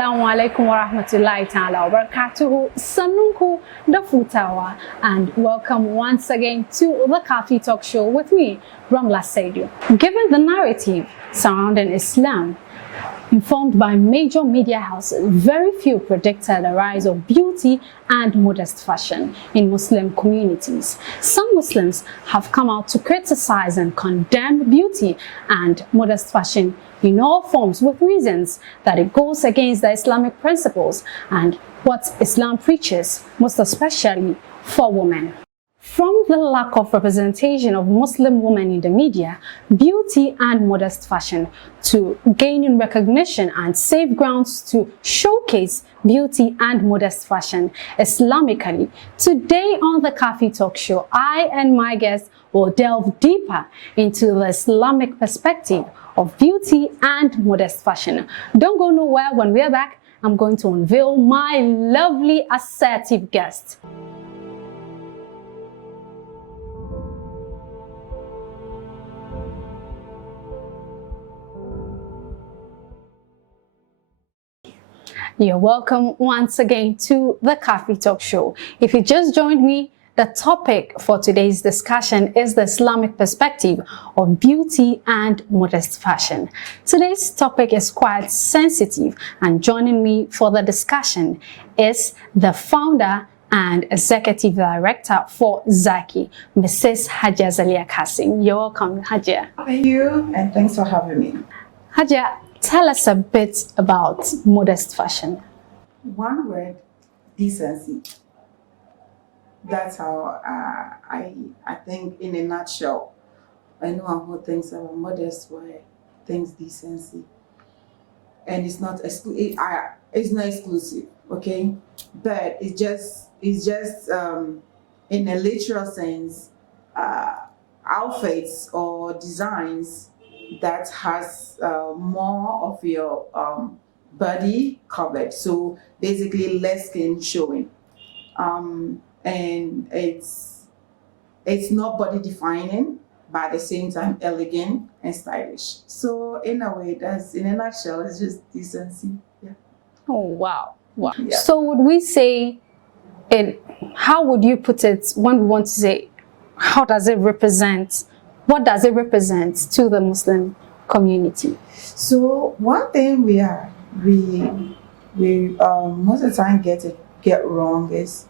Assalamu alaikum wa rahmatullahi ta'ala wa barakatuhu. Sanunku Dafutawa, and welcome once again to the Coffee Talk Show with me, Ramla Saidu. Given the narrative surrounding Islam, informed by major media houses, very few predicted the rise of beauty and modest fashion in Muslim communities. Some Muslims have come out to criticize and condemn beauty and modest fashion in all forms, with reasons that it goes against the Islamic principles and what Islam preaches, most especially for women. From the lack of representation of Muslim women in the media, beauty and modest fashion, to gaining recognition and safe grounds to showcase beauty and modest fashion Islamically, today on the Coffee Talk Show, I and my guests will delve deeper into the Islamic perspective of beauty and modest fashion. Don't go nowhere. When we are back, I'm going to unveil my lovely, assertive guest. You're welcome once again to the Coffee Talk Show. If you just joined me, the topic for today's discussion is the Islamic perspective of beauty and modest fashion. Today's topic is quite sensitive, and joining me for the discussion is the founder and executive director for Zaki, Mrs. Hajia Zalia Kasim. You're welcome, Hajia. Thank you, and thanks for having me. Hajia, tell us a bit about modest fashion. One word: decency. That's how I think, in a nutshell. Anyone who thinks about modest wear thinks decency, and it's not exclusive, okay? But it's just in a literal sense, outfits or designs that has more of your body covered. So basically, less skin showing. And it's not body defining, but at the same time elegant and stylish. So in a way, that's, in a nutshell, it's just decency. Yeah. Oh wow. Wow. Yeah. So would we say how would you put it when we want to say, how does it represent, what does it represent to the Muslim community? So one thing we most of the time get wrong is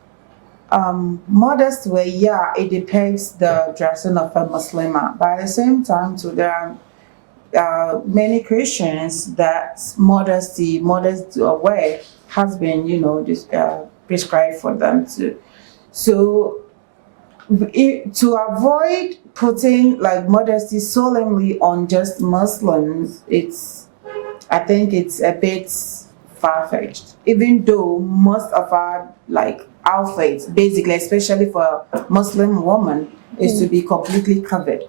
modest wear. Yeah, it depicts the dressing of a Muslimah, but at the same time too, there are many Christians that modest wear has been, prescribed for them too. So to avoid putting like modesty solemnly on just Muslims, I think it's a bit far-fetched. Even though most of our outfits, basically, especially for a Muslim woman, is to be completely covered.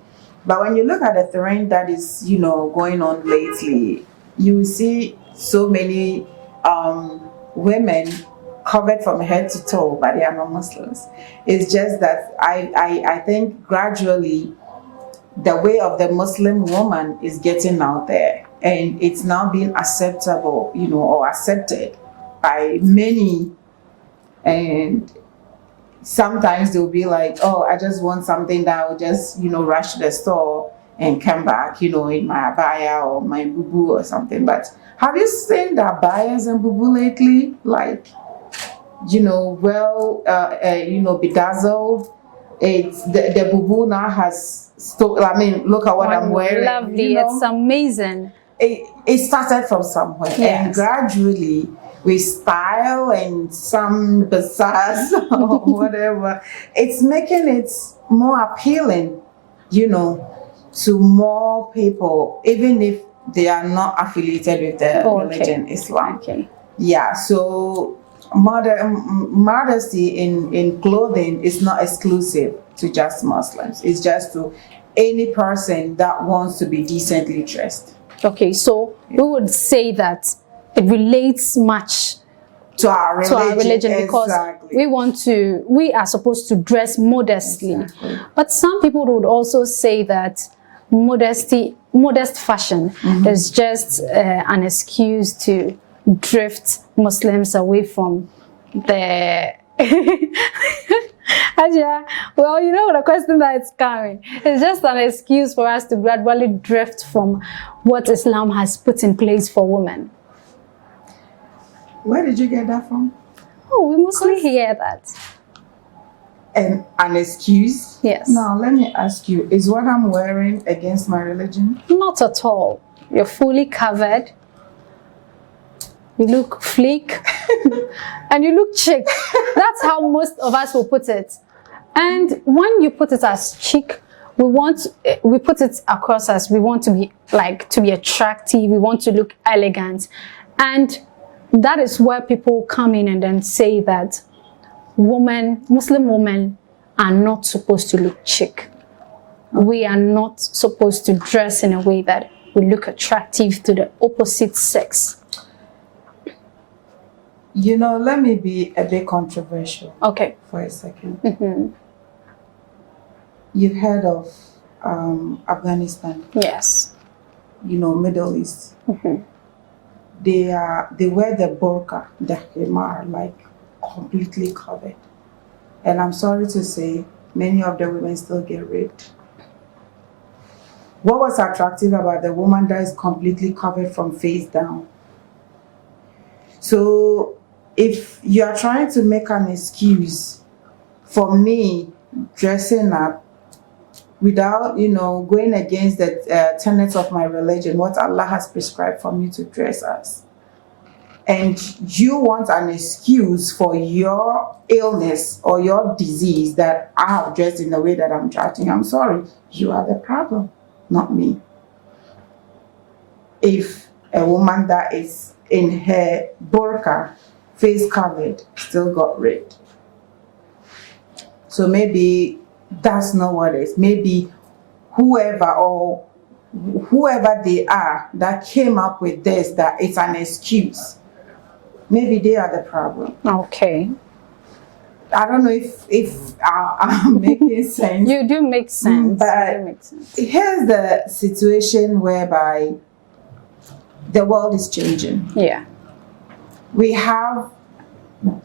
But when you look at the trend that is, going on lately, you see so many women covered from head to toe, but they are not Muslims. It's just that I think gradually the way of the Muslim woman is getting out there, and it's now being acceptable, or accepted by many. And sometimes they'll be like, oh, I just want something that will just, rush to the store and come back, in my abaya or my bubu or something. But have you seen the abayas and bubu lately? Bedazzled. It's the bubu now has look at what I'm wearing. Lovely, it's amazing. It started from somewhere, yes. And gradually with style and some bazaars or whatever, it's making it more appealing, to more people, even if they are not affiliated with the religion Islam. Okay. Yeah, so modesty in clothing is not exclusive to just Muslims. It's just to any person that wants to be decently dressed. Okay, so we would say that it relates much to our religion because exactly. we are supposed to dress modestly. Exactly. But some people would also say that modest fashion is just an excuse to drift Muslims away from the Ajia, well, you know the question that is coming. It's just an excuse for us to gradually drift from what Islam has put in place for women. Where did you get that from? Oh, we mostly hear that. And an excuse? Yes. Now, let me ask you, is what I'm wearing against my religion? Not at all. You're fully covered. You look fleek. And you look chic. That's how most of us will put it. And when you put it as chic, we put it across as we want to be attractive, we want to look elegant. And that is where people come in and then say that Muslim women are not supposed to look chic. We are not supposed to dress in a way that we look attractive to the opposite sex. You know, let me be a bit controversial. Okay. For a second. Mm-hmm. You've heard of Afghanistan. Yes. You know, Middle East. Mm-hmm. They wear the burqa, the himar, like completely covered. And I'm sorry to say, many of the women still get raped. What was attractive about the woman that is completely covered from face down? So if you are trying to make an excuse for me dressing up without, you know, going against the tenets of my religion, what Allah has prescribed for me to dress as, and you want an excuse for your illness or your disease that I have dressed in the way that I'm dressing, I'm sorry, you are the problem, not me. If a woman that is in her burqa, face covered, still got raped. So maybe that's not what it is. Maybe whoever they are that came up with this, that it's an excuse, maybe they are the problem. Okay. I don't know if I'm making sense. You do make sense. But you do make sense. Here's the situation whereby the world is changing. Yeah. We have,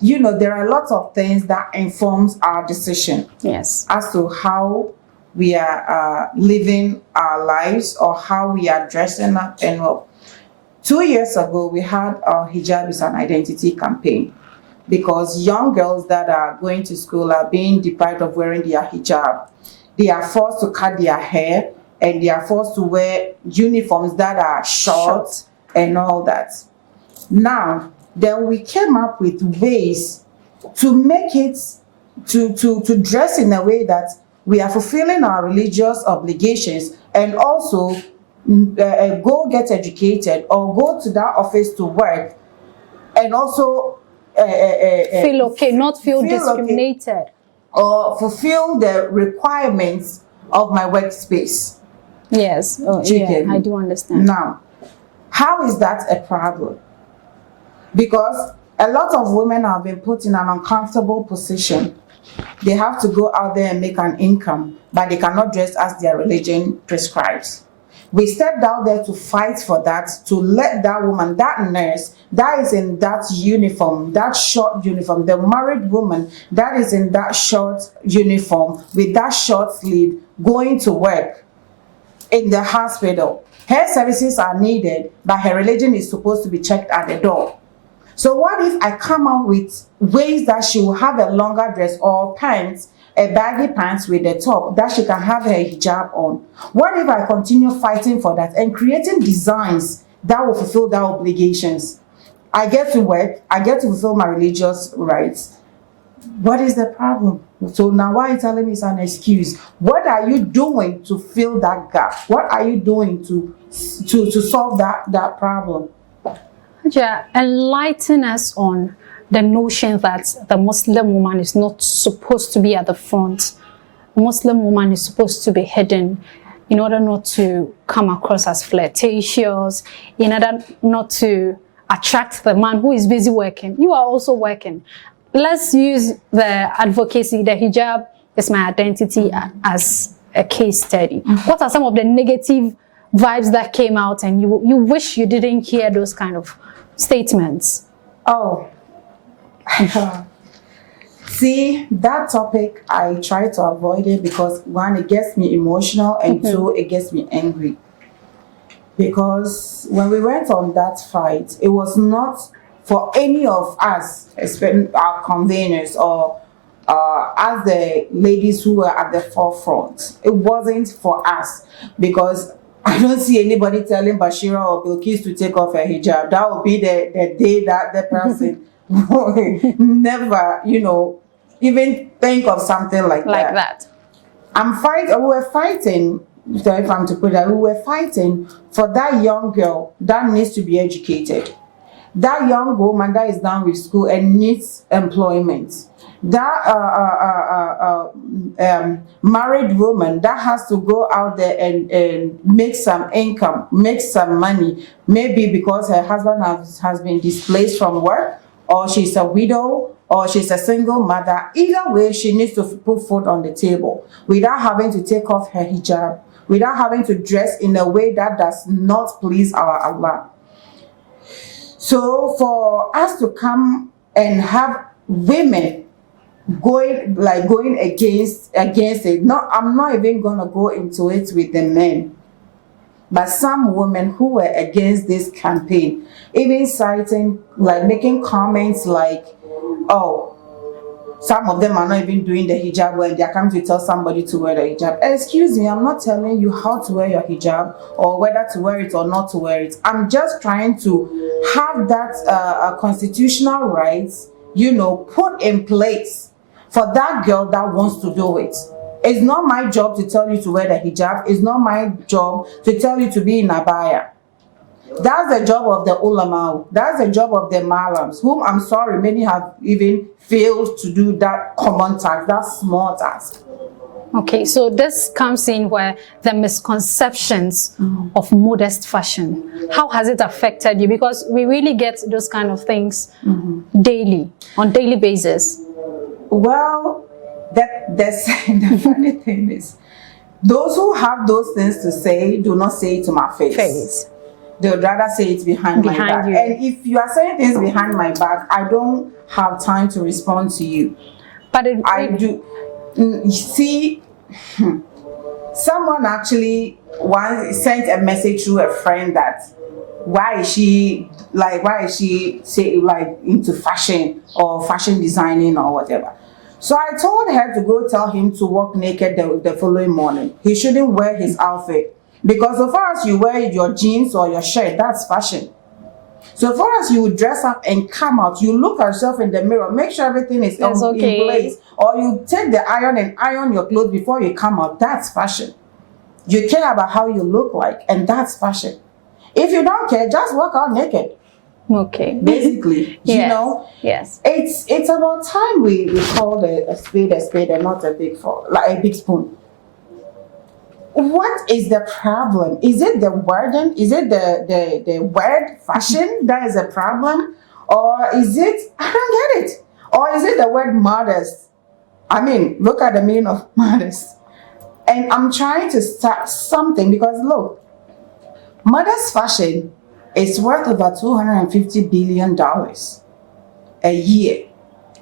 you know, there are lots of things that informs our decision. Yes. As to how we are living our lives or how we are dressing up. And well, 2 years ago, we had our hijab is an identity campaign, because young girls that are going to school are being deprived of wearing their hijab. They are forced to cut their hair and they are forced to wear uniforms that are short and all that. Now, then we came up with ways to make it, to dress in a way that we are fulfilling our religious obligations and also go get educated or go to that office to work and also feel okay, not feel discriminated. Okay, or fulfill the requirements of my workspace. Yes, yeah, I do understand. Now, how is that a problem? Because a lot of women have been put in an uncomfortable position. They have to go out there and make an income, but they cannot dress as their religion prescribes. We stepped out there to fight for that, to let that woman, that nurse, that is in that uniform, that short uniform, the married woman that is in that short uniform with that short sleeve going to work in the hospital. Her services are needed, but her religion is supposed to be checked at the door. So what if I come out with ways that she will have a longer dress or pants, a baggy pants with the top, that she can have her hijab on? What if I continue fighting for that and creating designs that will fulfill their obligations? I get to work, I get to fulfill my religious rights. What is the problem? So now why are you telling me it's an excuse? What are you doing to fill that gap? What are you doing to solve that problem? Yeah, enlighten us on the notion that the Muslim woman is not supposed to be at the front. The Muslim woman is supposed to be hidden in order not to come across as flirtatious, in order not to attract the man who is busy working. You are also working. Let's use the advocacy, the hijab is my identity, as a case study. What are some of the negative vibes that came out and you wish you didn't hear those kind of statements? Oh, see, that topic, I try to avoid it because one, it gets me emotional, and two, it gets me angry. Because when we went on that fight, it was not for any of us, especially our conveners or as the ladies who were at the forefront. It wasn't for us, because I don't see anybody telling Bashira or Bilkis to take off her hijab. That would be the day that the person would never, even think of something like that. We were fighting, if I'm to put that, we were fighting for that young girl that needs to be educated. That young woman that is done with school and needs employment. That married woman that has to go out there and make some income, make some money, maybe because her husband has been displaced from work, or she's a widow, or she's a single mother. Either way, she needs to put food on the table without having to take off her hijab, without having to dress in a way that does not please our Allah. So for us to come and have women going against it, I'm not even gonna go into it with the men, but some women who were against this campaign, even citing, making comments like, oh, some of them are not even doing the hijab when they're coming to tell somebody to wear the hijab. Excuse me, I'm not telling you how to wear your hijab or whether to wear it or not to wear it. I'm just trying to have that constitutional rights, put in place for that girl that wants to do it. It's not my job to tell you to wear the hijab. It's not my job to tell you to be in abaya. That's the job of the ulama. That's the job of the malams, whom I'm sorry, many have even failed to do that common task, that small task. Okay, so this comes in where the misconceptions of modest fashion. How has it affected you? Because we really get those kind of things daily, on daily basis. Well, the funny thing is, those who have those things to say do not say it to my face. They would rather say it behind my back. You. And if you are saying things behind my back, I don't have time to respond to you. But I do. You see, someone actually once sent a message to a friend that why is she into fashion or fashion designing or whatever. So I told her to go tell him to walk naked the following morning. He shouldn't wear his outfit. Because so far as you wear your jeans or your shirt, that's fashion. So far as you dress up and come out, you look at yourself in the mirror, make sure everything is in place. Or you take the iron and iron your clothes before you come out, that's fashion. You care about how you look like, and that's fashion. If you don't care, just walk out naked. Okay. Basically, Yes. It's about time we call a spade and not a big spoon. What is the problem? Is it the wording? Is it the word fashion that is a problem? Or is it, I don't get it. Or is it the word modest? I mean, look at the meaning of modest. And I'm trying to start something because look, modest fashion is worth over $250 billion a year.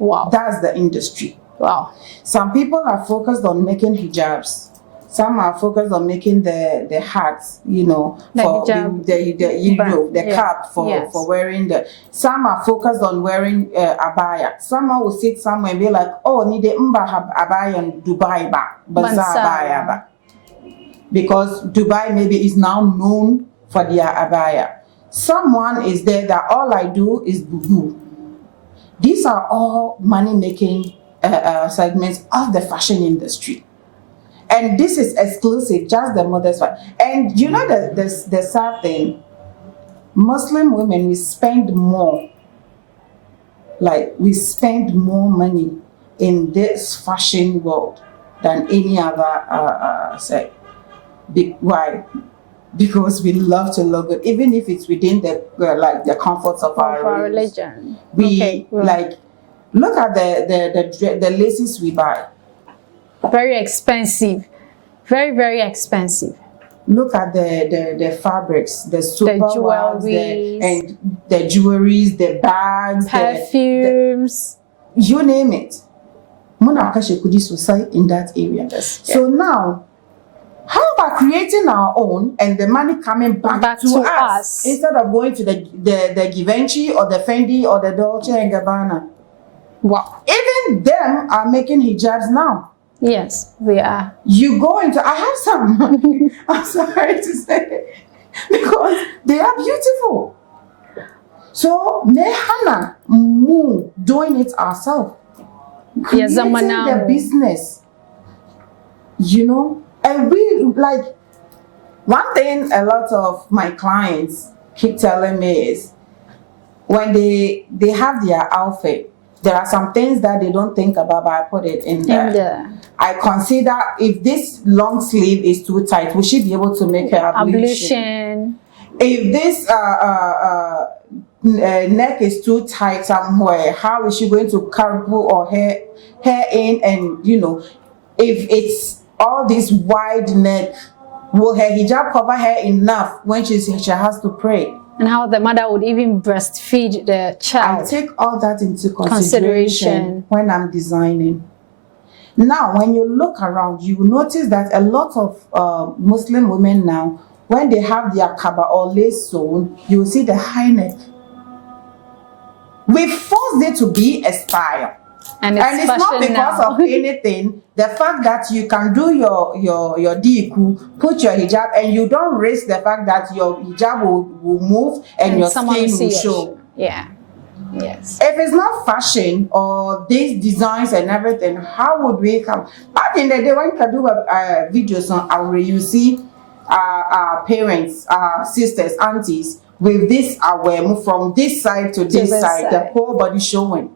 Wow. That's the industry. Wow. Some people are focused on making hijabs. Some are focused on making the hats, for the cap for wearing the. Some are focused on wearing abaya. Some will sit somewhere and be like, oh, need the abaya in Dubai abaya. Because Dubai maybe is now known for their abaya. Someone is there that all I do is boo. These are all money-making segments of the fashion industry. And this is exclusive, just the modest one. And you know the sad thing, Muslim women, we spend more money in this fashion world than any other sect. Why? Because we love to look good, even if it's within the comforts of our religion. Look at the laces we buy. Very expensive. Very, very expensive. look at the fabrics, the super wax, jewelries. and the jewelries, the bags, perfumes, you name it. Mona Kashe Kudi Society in that area. Yes, So now, how about creating our own and the money coming back to us instead of going to the Givenchy or the Fendi or the Dolce and Gabbana? Wow. Even them are making hijabs now. Yes, they are. You go into, I have some, I'm sorry to say, because they are beautiful. So, Nehana Mu doing it ourselves. Yes, Creating the business. You know? And we, like, one thing a lot of my clients keep telling me is, when they have their outfit, there are some things that they don't think about, but I put it in there. I consider if this long sleeve is too tight, will she be able to make her ablution? If this neck is too tight somewhere, how is she going to carpool or hair in? And you know, if it's all this wide neck, will her hijab cover her enough when she has to pray? And how the mother would even breastfeed the child. I take all that into consideration when I'm designing. Now, when you look around, you will notice that a lot of Muslim women now, when they have their kaba or lace sewn, you will see the high neck. We forced it to be a style. And it's not because of anything. The fact that you can do your diku, put your hijab, and you don't risk the fact that your hijab will move and your skin will show. Yeah. Yes. If it's not fashion or these designs and everything, how would we come? Back in the day when you can do videos on our, you see our parents, sisters, aunties with this aware from this side to this side, the whole body showing.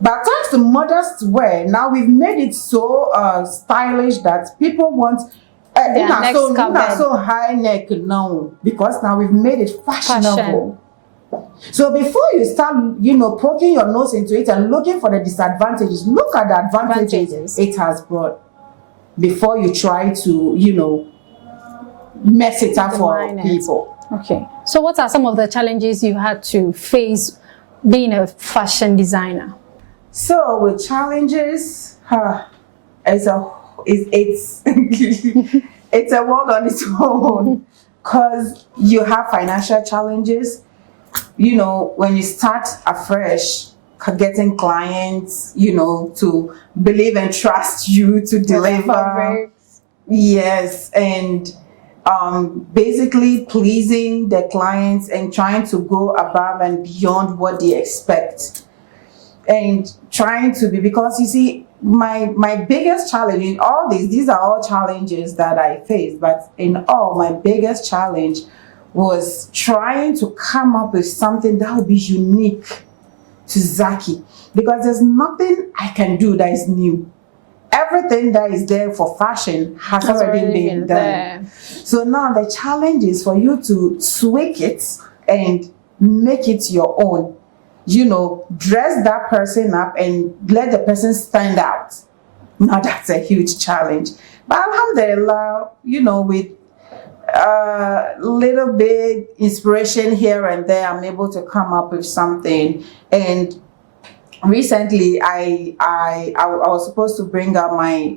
But thanks to modest wear, now we've made it so stylish that people want not so high neck now, because now we've made it fashionable. So before you start, poking your nose into it and looking for the disadvantages, look at the advantages it has brought before you try to, mess it up for people. Okay. So what are some of the challenges you had to face being a fashion designer? So with challenges, it's it's a world on its own, because you have financial challenges. When you start afresh, getting clients, to believe and trust you to deliver. Yes, and basically pleasing the clients and trying to go above and beyond what they expect. And trying to be, because you see, my biggest challenge in all these are all challenges that I faced, but in all, my biggest challenge was trying to come up with something that would be unique to Zaki, because there's nothing I can do that is new. Everything that is there for fashion has already been done. So now the challenge is for you to tweak it and make it your own. Dress that person up and let the person stand out. Now that's a huge challenge. But alhamdulillah, with a little bit inspiration here and there, I'm able to come up with something. And recently, I was supposed to bring out my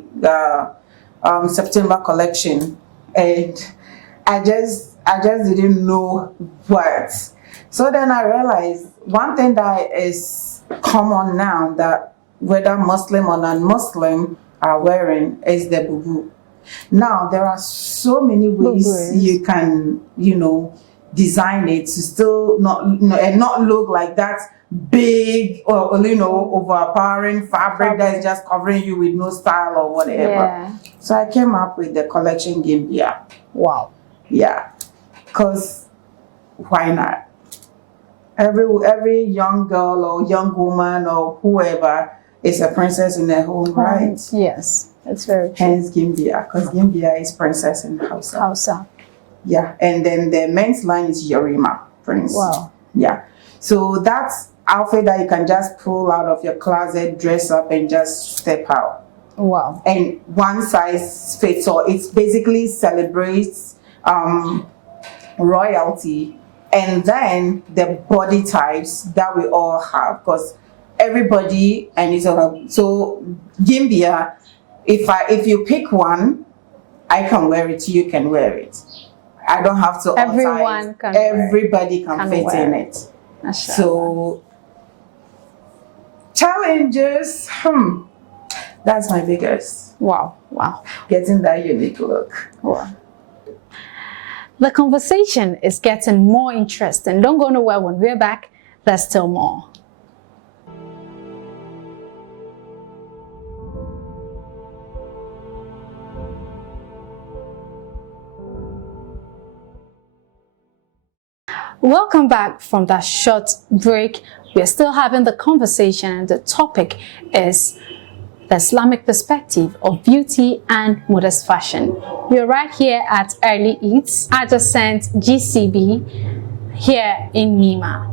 September collection, and I just didn't know what. So then I realized one thing that is common now, that whether Muslim or non-Muslim are wearing, is the bubu. Now there are so many ways you can, design it to still not look like that big or overpowering fabric that is just covering you with no style or whatever. Yeah. So I came up with the collection Gimbia. Wow. Yeah, because why not? Every young girl or young woman or whoever is a princess in their own right. Yes, that's very true. Hence Gimbia, because Gimbia is princess in Hausa. Hausa. Yeah, and then the men's line is Yorima, prince. Wow. Yeah, so that's outfit that you can just pull out of your closet, dress up, and just step out. Wow. And one size fits all. It basically celebrates royalty, and then the body types that we all have, because everybody and it's on. So Gimbia, if you pick one, I can wear it, you can wear it. I don't have to. Everyone can. Everybody can fit in it. So challenges. That's my biggest. Wow. Getting that unique look. Wow. The conversation is getting more interesting. Don't go nowhere. When we're back, there's still more. Welcome back from that short break. We're still having the conversation, and the topic is the Islamic perspective of beauty and modest fashion. We're right here at Early Eats, adjacent GCB, here in Nima.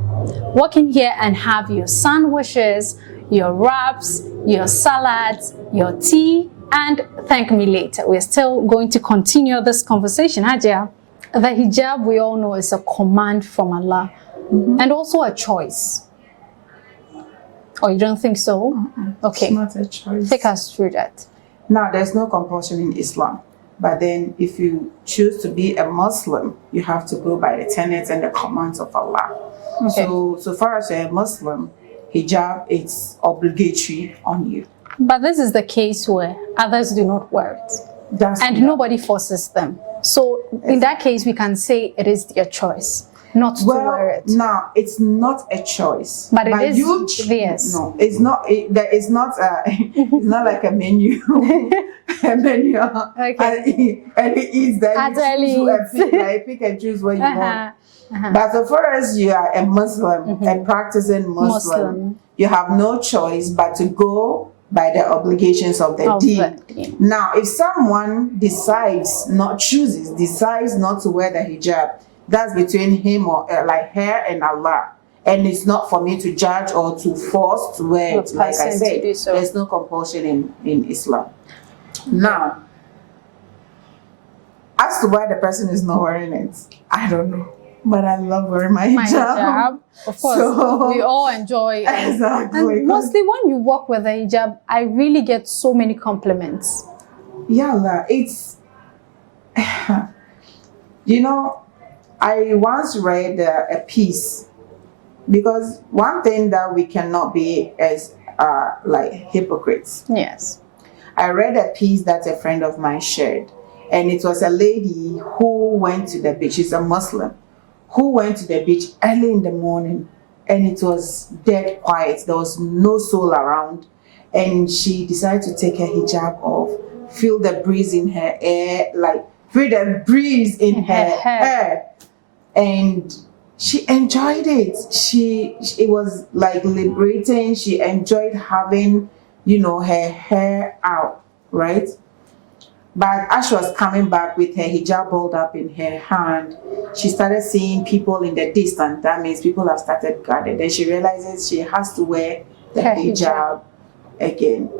Walk in here and have your sandwiches, your wraps, your salads, your tea, and thank me later. We're still going to continue this conversation. Hadia, the hijab, we all know, is a command from Allah, and also a choice. Oh, you don't think so? Okay. It's not a choice. Take us through that. Now, there's no compulsion in Islam. But then if you choose to be a Muslim, you have to go by the tenets and the commands of Allah. Okay. So far as you're a Muslim, hijab is obligatory on you. But this is the case where others do not wear it. And nobody forces them. So in that case, we can say it is their choice not to wear it. Now, it's not a choice. But it is theirs. No, it's not. It's not. It's not like a menu. A menu. Okay. And it eats that. Pick and choose what you want. But so far as you are a Muslim, a practicing Muslim, you have no choice but to go by the obligations of the deen. Now, if someone decides not to wear the hijab, that's between him or like her and Allah. And it's not for me to judge or to force to wear it. Like I said, there's no compulsion in Islam. Now, as to why the person is not wearing it, I don't know. But I love wearing my hijab. Of course, we all enjoy it. Exactly. And mostly when you walk with a hijab, I really get so many compliments. Yeah, it's... You know, I once read a piece, because one thing that we cannot be is like hypocrites. Yes. I read a piece that a friend of mine shared, and it was a lady who went to the beach. She's a Muslim, who went to the beach early in the morning, and it was dead quiet. There was no soul around, and she decided to take her hijab off, feel the breeze in her hair, feel the breeze in her hair. And she enjoyed it. It was like liberating. She enjoyed having, her hair out, right? But as she was coming back with her hijab rolled up in her hand, she started seeing people in the distance. That means people have started gathering. Then she realizes she has to wear the hijab again.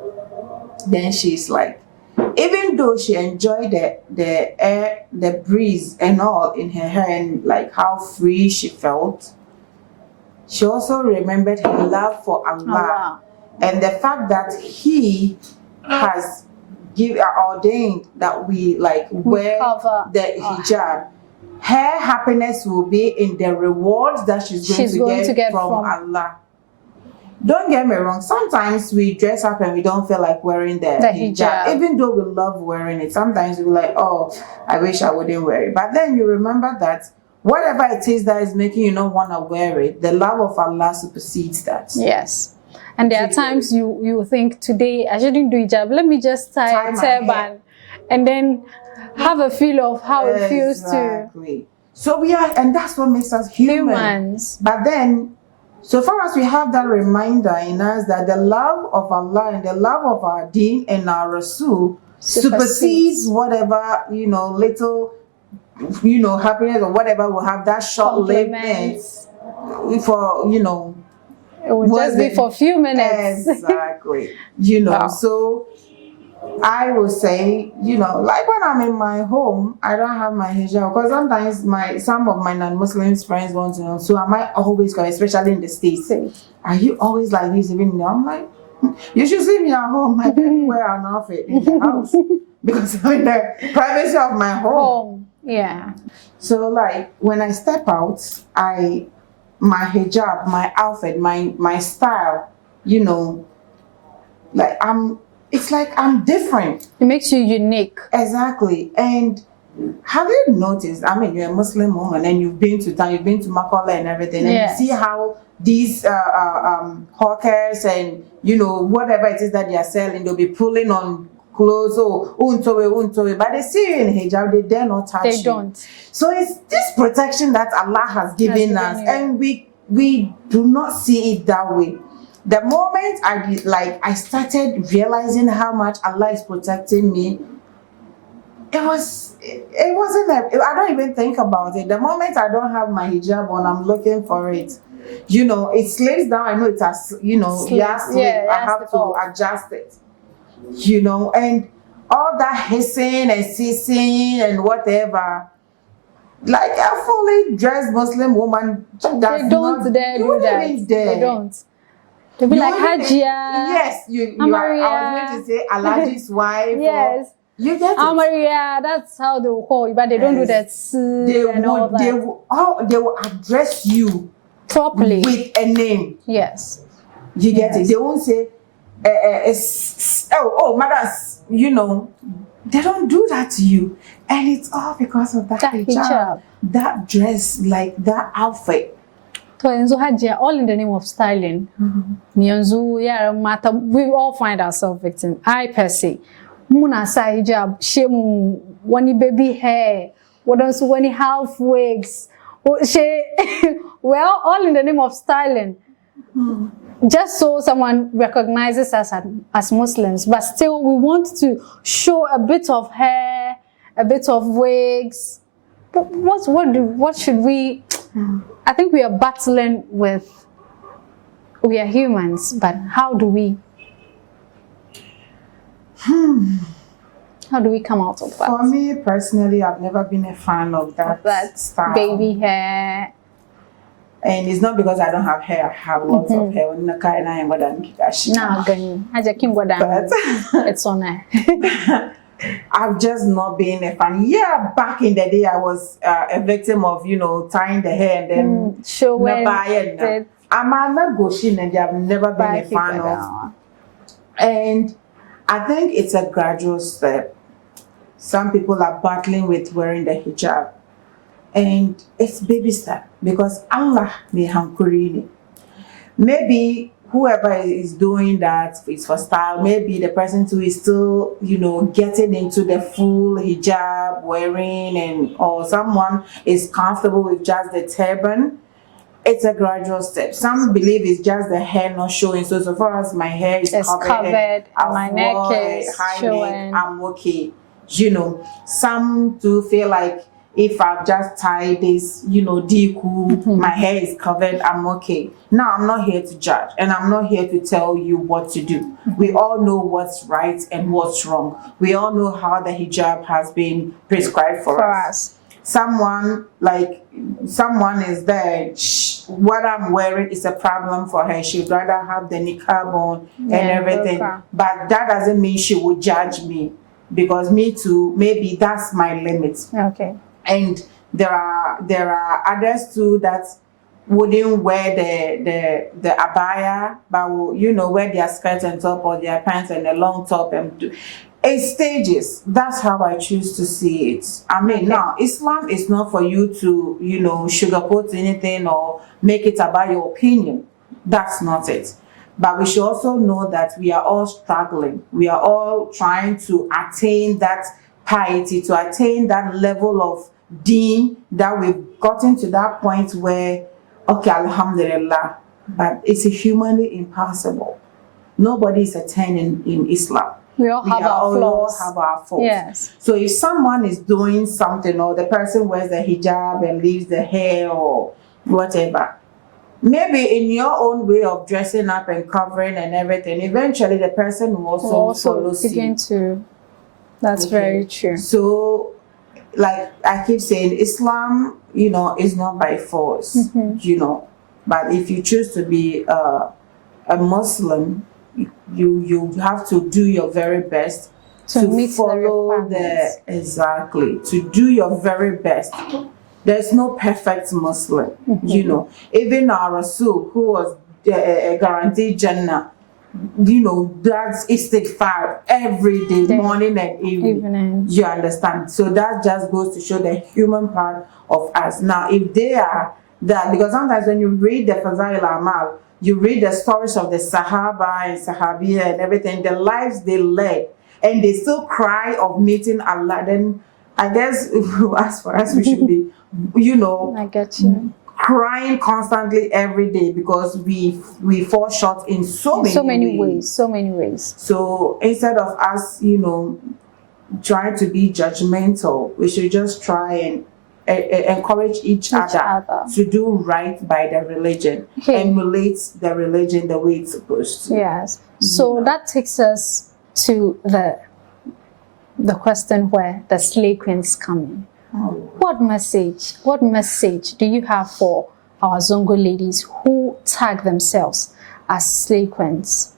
Then she's like, even though she enjoyed the air, the breeze and all in her hair, and like how free she felt, she also remembered her love for Allah and the fact that He has ordained that we wear the hijab. Her happiness will be in the rewards that she's going to get from Allah. Don't get me wrong, sometimes we dress up and we don't feel like wearing the hijab. Even though we love wearing it, sometimes we're like, oh, I wish I wouldn't wear it. But then you remember that whatever it is that is making you not want to wear it, the love of Allah supersedes that. Yes. And there are times you think, today I shouldn't do hijab, let me just tie a turban and then have a feel of how it feels to. So we are, and that's what makes us humans. But then, so far as we have that reminder in us that the love of Allah and the love of our deen and our Rasul supersedes whatever, little, happiness or whatever will have that short-livedness for, it will just be for a few minutes. Exactly. So I would say, like when I'm in my home, I don't have my hijab because sometimes some of my non-Muslim friends want to know. So am I always going, especially in the States? Are you always like this even now? I'm like, you should see me at home. I can wear an outfit in the house because I'm in the privacy of my home. Yeah. So like when I step out, my hijab, my outfit, my style, like it's like I'm different. It makes you unique. Exactly. And have you noticed, I mean, you're a Muslim woman and you've been to town, you've been to Makola and everything, and Yes. you see how these hawkers and, whatever it is that they are selling, they'll be pulling on clothes, untowe, but they see you in hijab, they dare not touch you. They don't. So it's this protection that Allah has given us, and we do not see it that way. The moment I started realizing how much Allah is protecting me, it wasn't I don't even think about it. The moment I don't have my hijab on, I'm looking for it. It slays down. I know it has, I have to adjust it. And all that hissing and ceasing and whatever. Like a fully dressed Muslim woman does They don't dare do that. They don't. They'll be like Hajia. Yes, you are. I was going to say Alaji's wife. Yes. You get it. Maria, that's how they will call you, but they don't do that. They will address you properly with a name. Yes. You get it. They won't say, madam, they don't do that to you. And it's all because of that hijab. That dress, like that outfit. So all in the name of styling. We all find ourselves victims. I per se, Muna sa hijab, shemu, wani baby hair, wani half wigs, well, all in the name of styling. Just so someone recognizes us as Muslims, but still we want to show a bit of hair, a bit of wigs. But what should we? I think we are battling with. We are humans, but how do we? How do we come out of that? For me personally, I've never been a fan of that style. Baby hair. And it's not because I don't have hair. I have lots of hair. It's on there. I've just not been a fan. Yeah, back in the day, I was a victim of, tying the hair and then showing it. I'm not Goshin and I've never been a fan of. And I think it's a gradual step. Some people are battling with wearing the hijab. And it's baby step because Allah may hankurini. Maybe whoever is doing that is for style. Maybe the person who is still, getting into the full hijab wearing, or someone is comfortable with just the turban. It's a gradual step. Some believe it's just the hair not showing. So far as my hair is covered and my neck is showing, I'm okay. Some do feel like if I've just tied this, diku, my hair is covered, I'm okay. Now, I'm not here to judge, and I'm not here to tell you what to do. We all know what's right and what's wrong. We all know how the hijab has been prescribed for us. Someone is there, what I'm wearing is a problem for her. She'd rather have the niqab on and everything. But that doesn't mean she would judge me, because me too, maybe that's my limit. Okay. And there are others too that wouldn't wear the abaya, but will, wear their skirt and top or their pants and a long top and it's stages. That's how I choose to see it. I mean, now Islam is not for you to, sugarcoat anything or make it about your opinion. That's not it. But we should also know that we are all struggling. We are all trying to attain that piety, to attain that level of deen, that we've gotten to that point where, okay, alhamdulillah, but it's humanly impossible. Nobody is a 10 in Islam. We all have our faults. Yes. So if someone is doing something, or the person wears the hijab and leaves the hair or whatever, maybe in your own way of dressing up and covering and everything, eventually the person will also follow begin suit. to. That's very true. So, like I keep saying, Islam, is not by force, but if you choose to be a Muslim, you have to do your very best to meet follow exactly, to do your very best. There's no perfect Muslim, Even our Rasul, who was guaranteed Jannah, that's istighfar every day, morning and evening. You understand? So that just goes to show the human part of us. Now, if they are that, because sometimes when you read the Fazail Amal, you read the stories of the Sahaba and Sahabiya and everything, the lives they led, and they still cry of meeting Allah, then I guess as for us, we should be, I get you. Crying constantly every day because we fall short in so many ways. So instead of us, trying to be judgmental, we should just try and encourage each other to do right by the religion, emulate the religion the way it's supposed to. Yes. So that takes us to the question where the slay queens come in. What message do you have for our Zongo ladies who tag themselves as slay queens?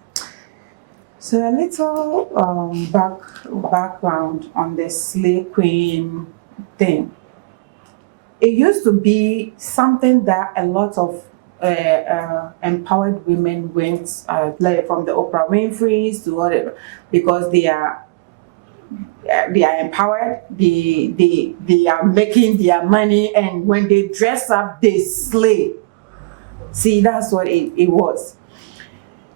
So a little background on the slay queen thing. It used to be something that a lot of empowered women went, like from the Oprah Winfrey's to whatever, because they are empowered, they are making their money, and when they dress up, they slay. See, that's what it was.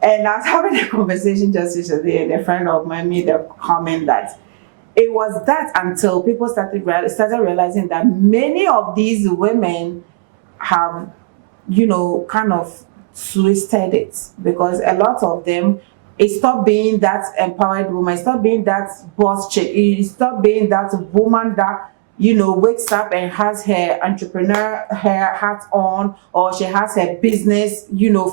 And I was having a conversation just yesterday, and a friend of mine made a comment that it was that until people started realizing that many of these women have, kind of twisted it, because a lot of them, it stopped being that empowered woman, it stopped being that boss chick, it stopped being that woman that, wakes up and has her entrepreneur hat on, or she has her business,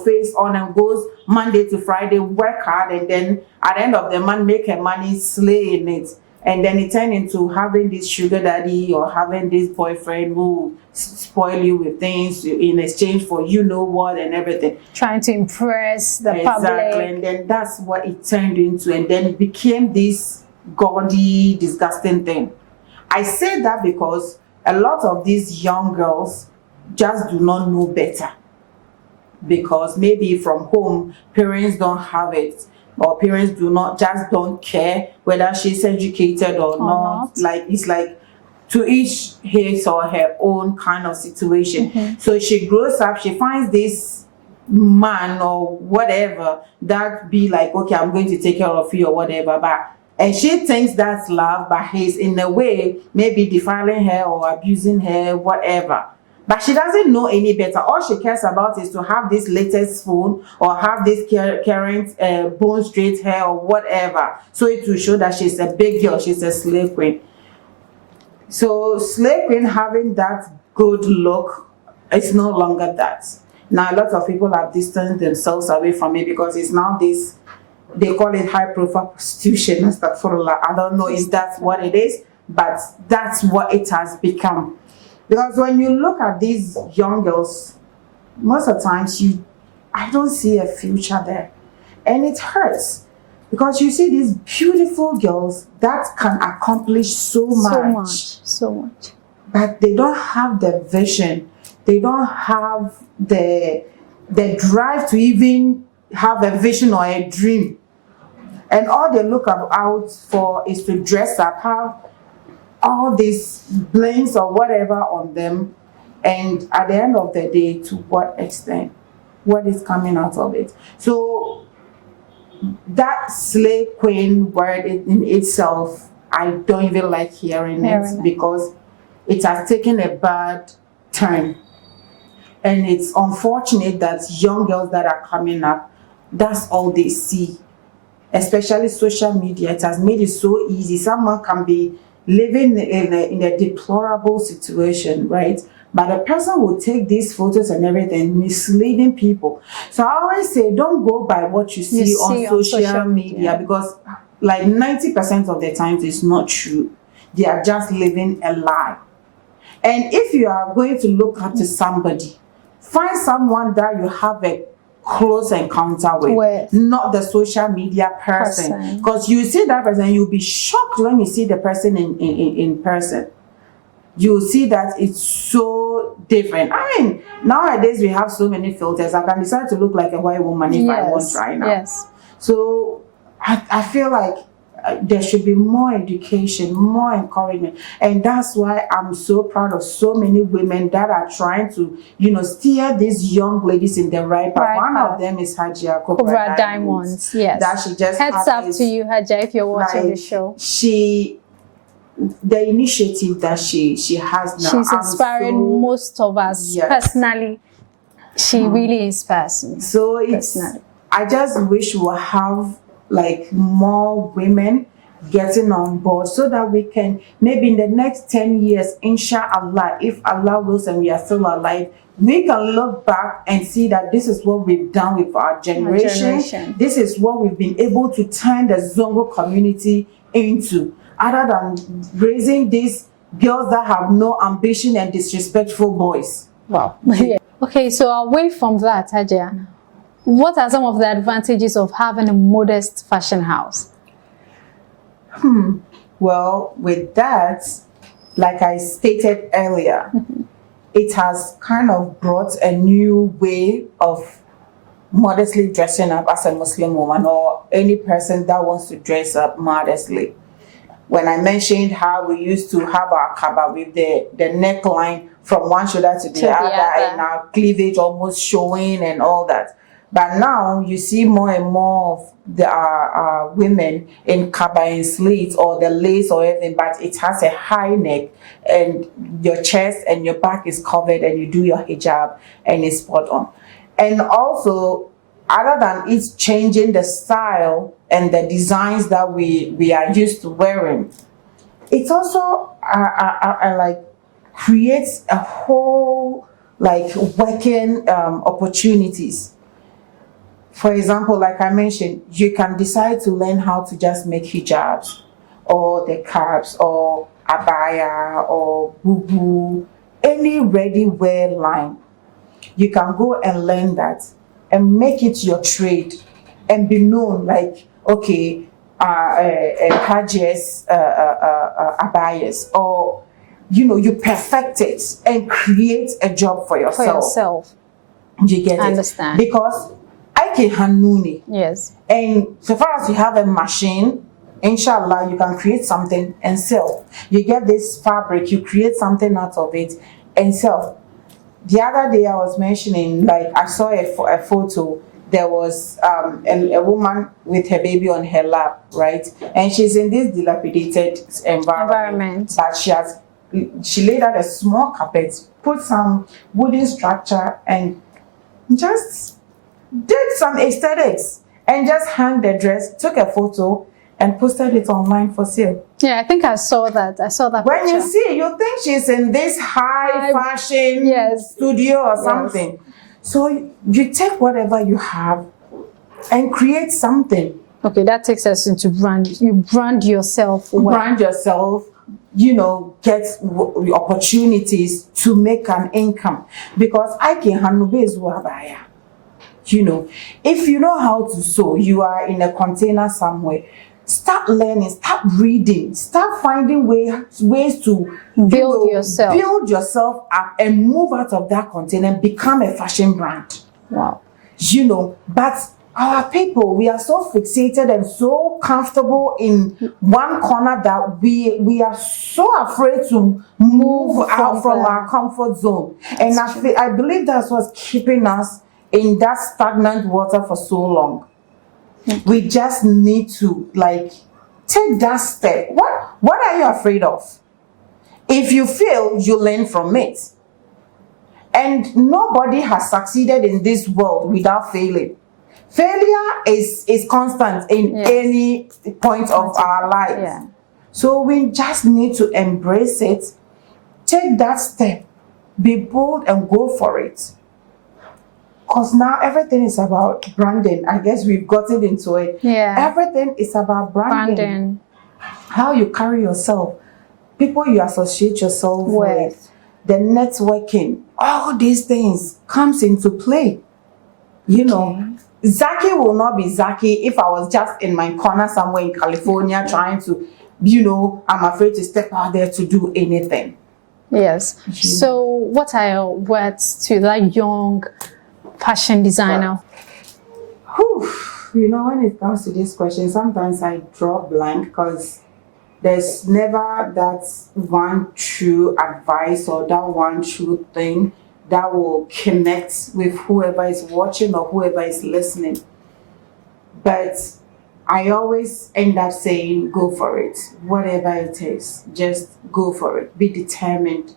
face on, and goes Monday to Friday, work hard, and then at the end of the month make her money, slay in it. And then it turned into having this sugar daddy or having this boyfriend who spoil you with things in exchange for what and everything. Trying to impress the public. public. And then that's what it turned into. And then it became this gaudy, disgusting thing. I say that because a lot of these young girls just do not know better. Because maybe from home, parents don't have it. Or parents don't care whether she's educated or not. Like, it's like to each his or her own kind of situation. So she grows up, she finds this man or whatever that be like, okay, I'm going to take care of you or whatever, and she thinks that's love, but he's in a way maybe defiling her or abusing her, whatever. But she doesn't know any better. All she cares about is to have this latest phone or have this current bone straight hair or whatever. So it will show that she's a big girl, she's a slave queen. So slave queen having that good look, it's no longer that. Now a lot of people have distanced themselves away from it because it's now this, they call it high profile prostitution and stuff. I don't know if that's what it is, but that's what it has become. Because when you look at these young girls, most of the times I don't see a future there. And it hurts. Because you see these beautiful girls that can accomplish so much. But they don't have the vision. They don't have the drive to even have a vision or a dream. And all they look out for is to dress up, have all these blings or whatever on them, and at the end of the day, to what extent? What is coming out of it? So that slave queen word in itself, I don't even like hearing it because it has taken a bad turn. And it's unfortunate that young girls that are coming up, that's all they see. Especially social media, it has made it so easy. Someone can be living in a deplorable situation, right? But the person will take these photos and everything, misleading people. So I always say, don't go by what you see on social media, because like 90% of the times it's not true. They are just living a lie. And if you are going to look up to somebody, find someone that you have a close encounter with, not the social media person. Because you see that person, you'll be shocked when you see the person in person. You'll see that it's so different. I mean, nowadays we have so many filters. I can decide to look like a white woman if I want right now. So I feel like there should be more education, more encouragement. And that's why I'm so proud of so many women that are trying to, steer these young ladies in the right path. One of them is Hajia Cobra Diamonds. Yes. That she just heads up to you, Hajia, if you're watching the show. The initiative that she has now. She's inspiring most of us. Personally, she really inspires me. So I just wish we'll have like more women getting on board so that we can, maybe in the next 10 years, inshallah, if Allah wills and we are still alive, we can look back and see that this is what we've done with our generation. This is what we've been able to turn the Zongo community into, other than raising these girls that have no ambition and disrespectful boys. Wow. Okay, so away from that, Hajia, what are some of the advantages of having a modest fashion house? Well, with that, like I stated earlier, it has kind of brought a new way of modestly dressing up as a Muslim woman, or any person that wants to dress up modestly. When I mentioned how we used to have our kaba with the neckline from one shoulder to the other, and our cleavage almost showing and all that. But now you see more and more of the women in kaba and slits or the lace or anything, but it has a high neck and your chest and your back is covered and you do your hijab and it's spot on. And also, other than it's changing the style and the designs that we are used to wearing, it also like creates a whole like working opportunities. For example, like I mentioned, you can decide to learn how to just make hijabs or the caps or abaya or bubu, any ready wear line. You can go and learn that and make it your trade and be known like, okay, Hajia's abayas, or you perfect it and create a job for yourself. You get it? Understand. Because I can hanuni. Yes. And so far as you have a machine, inshallah, you can create something and sell. You get this fabric, you create something out of it and sell. The other day I was mentioning, like I saw a photo. There was a woman with her baby on her lap, right? And she's in this dilapidated environment. But she laid out a small carpet, put some wooden structure, and just did some aesthetics and just hung the dress, took a photo, and posted it online for sale. Yeah, I think I saw that. I saw that when picture. You see, you think she's in this high fashion studio or something. Yes. So you take whatever you have and create something. Okay, that takes us into brand. You brand yourself. Brand yourself. Get opportunities to make an income. Because I can handle this wabaya. If you know how to sew, you are in a container somewhere, start learning, start reading, start finding ways to build yourself up and move out of that container and become a fashion brand. Wow. But our people, we are so fixated and so comfortable in one corner that we are so afraid to move out from our comfort zone. And I believe that's what's keeping us in that stagnant water for so long. We just need to take that step. What are you afraid of? If you fail, you learn from it. And nobody has succeeded in this world without failing. Failure is constant in any point of our lives. Yeah. So we just need to embrace it, take that step, Be bold and go for it. Because now everything is about branding. I guess we've gotten into it. Yeah. Everything is about branding. How you carry yourself, people you associate yourself with, the networking, all these things comes into play. You know, Zaki will not be Zaki if I was just in my corner somewhere in California trying to, you know, I'm afraid to step out there to do anything. Yes. So what are your words to that young fashion designer? You know, when it comes to this question, sometimes I draw blank because there's never that one true advice or that one true thing that will connect with whoever is watching or whoever is listening. But I always end up saying, go for it. Whatever it is, just go for it. Be determined.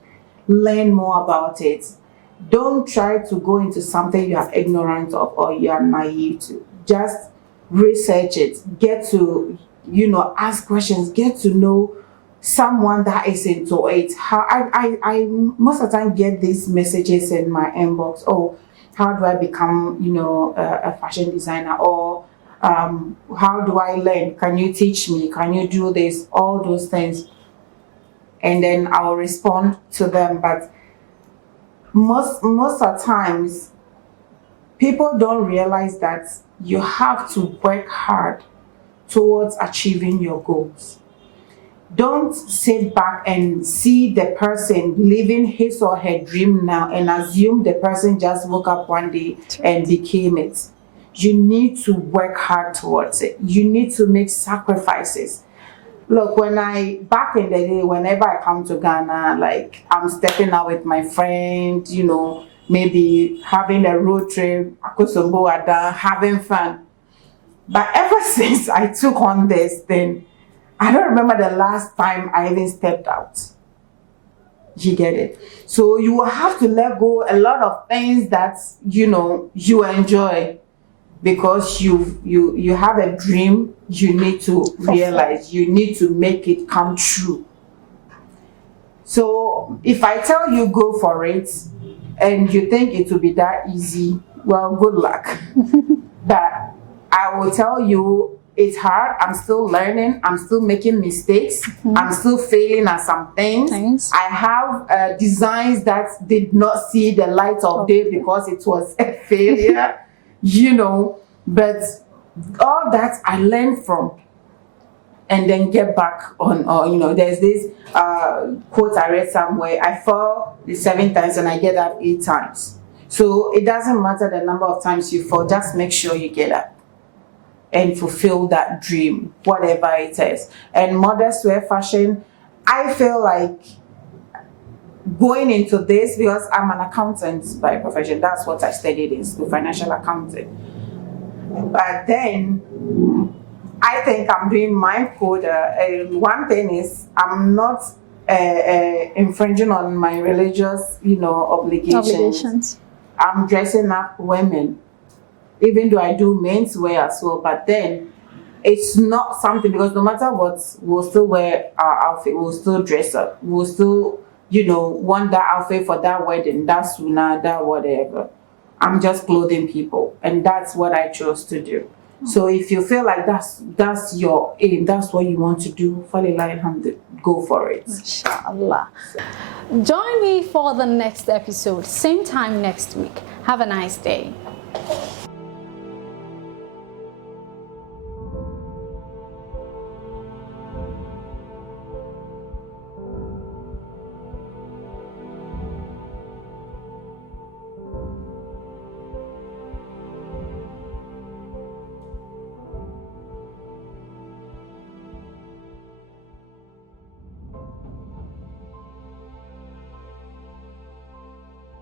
Learn more about it. Don't try to go into something you are ignorant of or you are naive to. Just research it. Get to, you know, ask questions. Get to know someone that is into it. How I most of the time get these messages in my inbox. Oh, how do I become, you know, a fashion designer? Or how do I learn? Can you teach me? Can you do this? All those things. And then I'll respond to them. But most of the times, people don't realize that you have to work hard towards achieving your goals. Don't sit back and see the person living his or her dream now and assume the person just woke up one day and became it. You need to work hard towards it. You need to make sacrifices. Look, back in the day, whenever I come to Ghana, like I'm stepping out with my friend, you know, maybe having a road trip, having fun. But ever since I took on this thing, I don't remember the last time I even stepped out. You get it? So you will have to let go a lot of things that, you know, you enjoy. Because you have a dream, you need to realize, you need to make it come true. So if I tell you go for it and you think it will be that easy, well, good luck. But I will tell you it's hard. I'm still learning. I'm still making mistakes. I'm still failing at some things. I have designs that did not see the light of day because it was a failure. You know, but all that I learned from and then get back on, or, you know, there's this quote I read somewhere, I fall 7 times and I get up 8 times. So it doesn't matter the number of times you fall, just make sure you get up and fulfill that dream, whatever it is. And modest wear fashion, I feel like going into this, because I'm an accountant by profession, that's what I studied in school, financial accounting. But then I think I'm doing mind coder, and one thing is I'm not infringing on my religious, you know, obligations. I'm dressing up women, even though I do men's wear as well. But then it's not something, because no matter what, we'll still wear our outfit, we'll still dress up, we'll still, you know, want that outfit for that wedding, that sooner, that whatever. I'm just clothing people, and that's what I chose to do. So if you feel like that's your aim, that's what you want to do, go for it. Inshallah. Join me for the next episode, same time next week. Have a nice day.